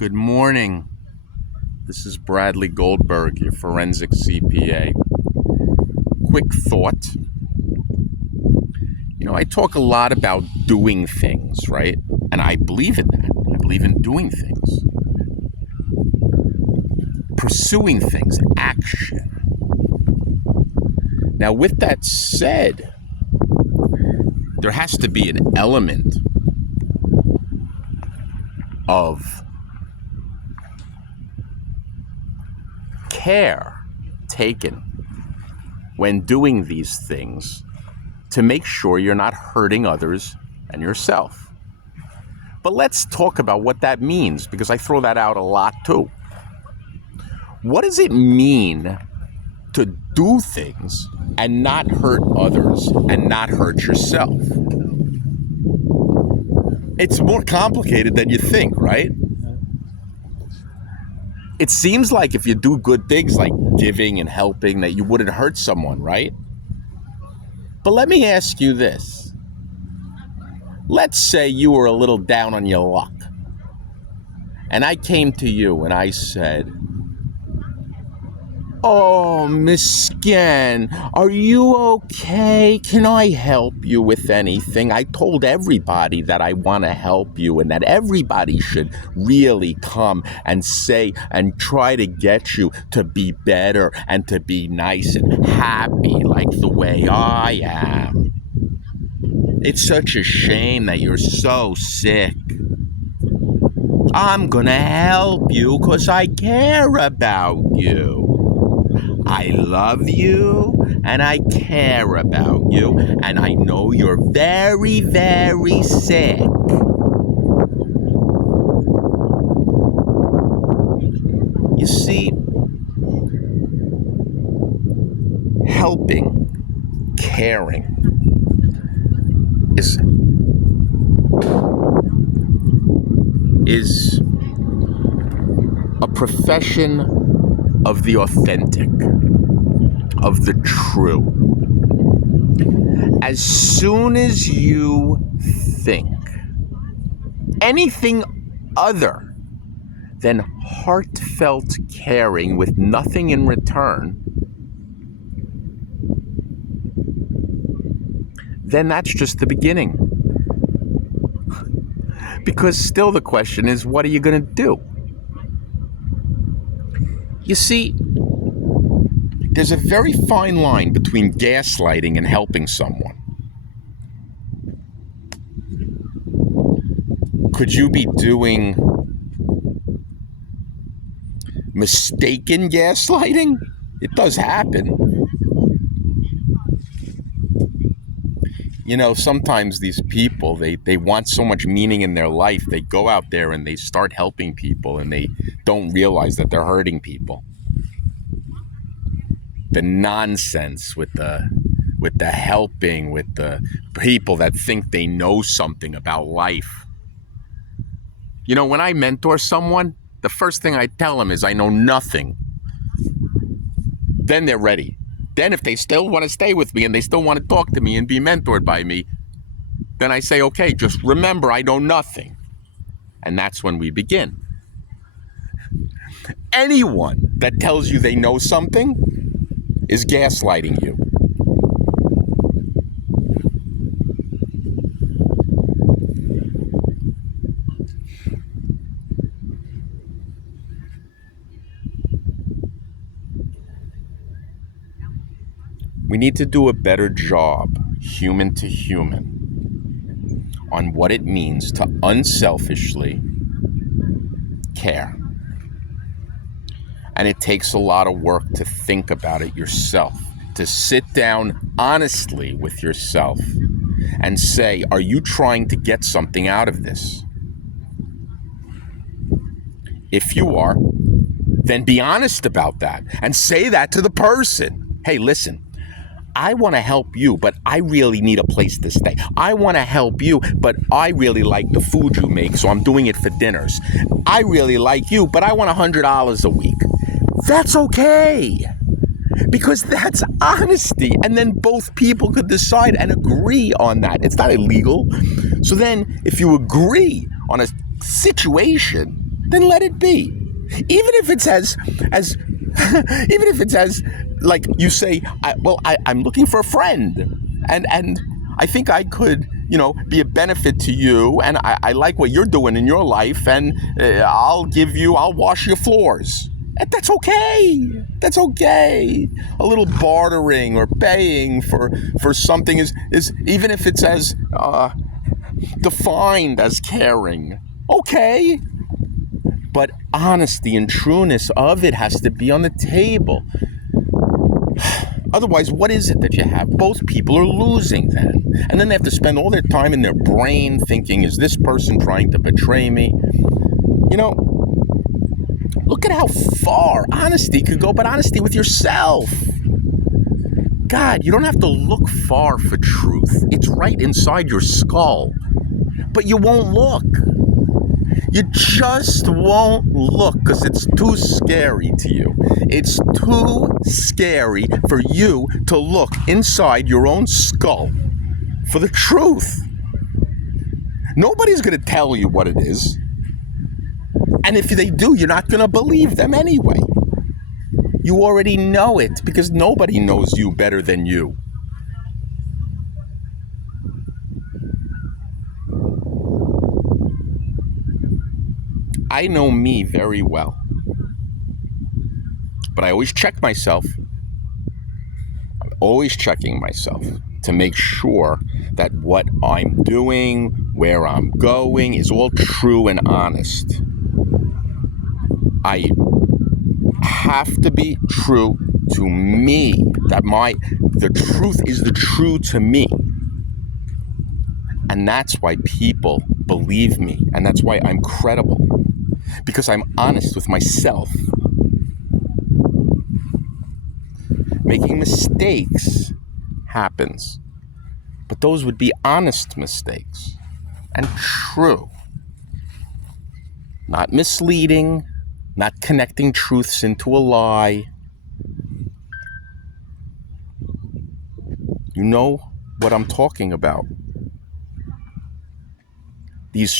Good morning. This is Bradley Goldberg, your forensic CPA. Quick thought. I talk a lot about doing things, right? And I believe in that. I believe in doing things. Pursuing things, action. Now, with that said, there has to be an element of care taken when doing these things to make sure you're not hurting others and yourself. But let's talk about what that means, because I throw that out a lot too. What does it mean to do things and not hurt others and not hurt yourself? It's more complicated than you think, right? It seems like if you do good things like giving and helping that you wouldn't hurt someone, right? But let me ask you this. Let's say you were a little down on your luck, and I came to you and I said, "Oh, Miss Scan, are you okay? Can I help you with anything?" I told everybody that I want to help you and that everybody should really come and say and try to get you to be better and to be nice and happy like the way I am. It's such a shame that you're so sick. I'm gonna help you because I care about you. I love you and I care about you, and I know you're very, very sick. You see, helping, caring is a profession of the authentic, of the true. As soon as you think anything other than heartfelt caring with nothing in return, then that's just the beginning. Because still the question is, what are you going to do? You see, there's a very fine line between gaslighting and helping someone. Could you be doing mistaken gaslighting? It does happen. Sometimes these people, they want so much meaning in their life, they go out there and they start helping people and they don't realize that they're hurting people. The nonsense with the helping, with the people that think they know something about life. When I mentor someone, the first thing I tell them is I know nothing. Then they're ready. Then if they still want to stay with me and they still want to talk to me and be mentored by me, then I say, okay, just remember I know nothing. And that's when we begin. Anyone that tells you they know something is gaslighting you. We need to do a better job, human to human, on what it means to unselfishly care. And it takes a lot of work to think about it yourself, to sit down honestly with yourself and say, are you trying to get something out of this? If you are, then be honest about that and say that to the person. Hey, listen, I want to help you, but I really need a place to stay. I want to help you, but I really like the food you make, so I'm doing it for dinners. I really like you, but I want $100 a week. That's okay, because that's honesty, and then both people could decide and agree on that. It's not illegal. So then if you agree on a situation, then let it be. Even if it's as even if it's as like you say, I'm looking for a friend, and I think I could, be a benefit to you, and I like what you're doing in your life, and I'll wash your floors. And that's okay. That's okay. A little bartering or paying for something is even if it's as defined as caring. Okay. But honesty and trueness of it has to be on the table. Otherwise, what is it that you have? Both people are losing then. And then they have to spend all their time in their brain thinking, is this person trying to betray me? Look at how far honesty could go, but honesty with yourself. God, you don't have to look far for truth. It's right inside your skull. But you won't look. You just won't look because it's too scary to you. It's too scary for you to look inside your own skull for the truth. Nobody's going to tell you what it is. And if they do, you're not going to believe them anyway. You already know it because nobody knows you better than you. I know me very well. But I always check myself. I'm always checking myself to make sure that what I'm doing, where I'm going, is all true and honest. I have to be true to me. The truth is the true to me. And that's why people believe me. And that's why I'm credible. Because I'm honest with myself. Making mistakes happens. But those would be honest mistakes. And true. Not misleading. Not connecting truths into a lie. You know what I'm talking about. These